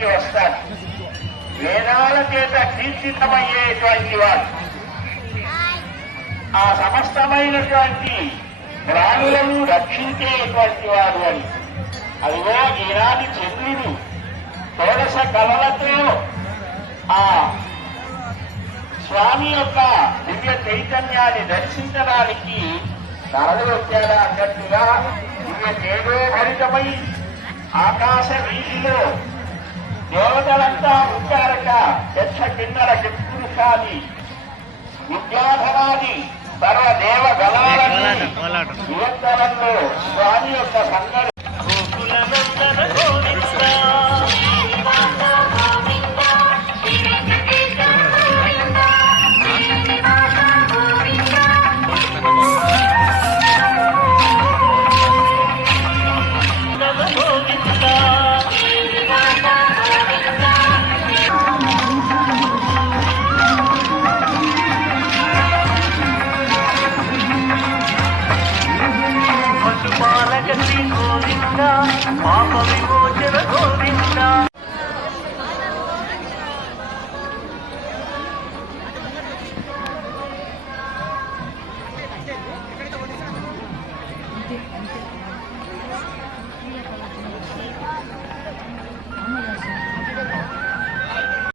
ఇంటికి వస్తారు. వేదాల చేత కీర్తితమయ్యేటువంటి వారు, ఆ సమస్తమైనటువంటి ప్రాణులను రక్షించేటువంటి వారు అని. అదిగో ఈనాటి చంద్రుడు షోడశ కళలతో ఆ స్వామి యొక్క దివ్య చైతన్యాన్ని దర్శించడానికి తరలి వచ్చాడా అన్నట్టుగా దివ్య తేజోభరితమై ఆకాశ వీధిలో దేవతలంతా ఉంటారట. యక్ష కిన్నర చతుర్షాది విద్యాధరాది సర్వదేవ గణాలని యువతరంలో స్వామి యొక్క సంగతి పాప విమోచన గోవింద. అంతే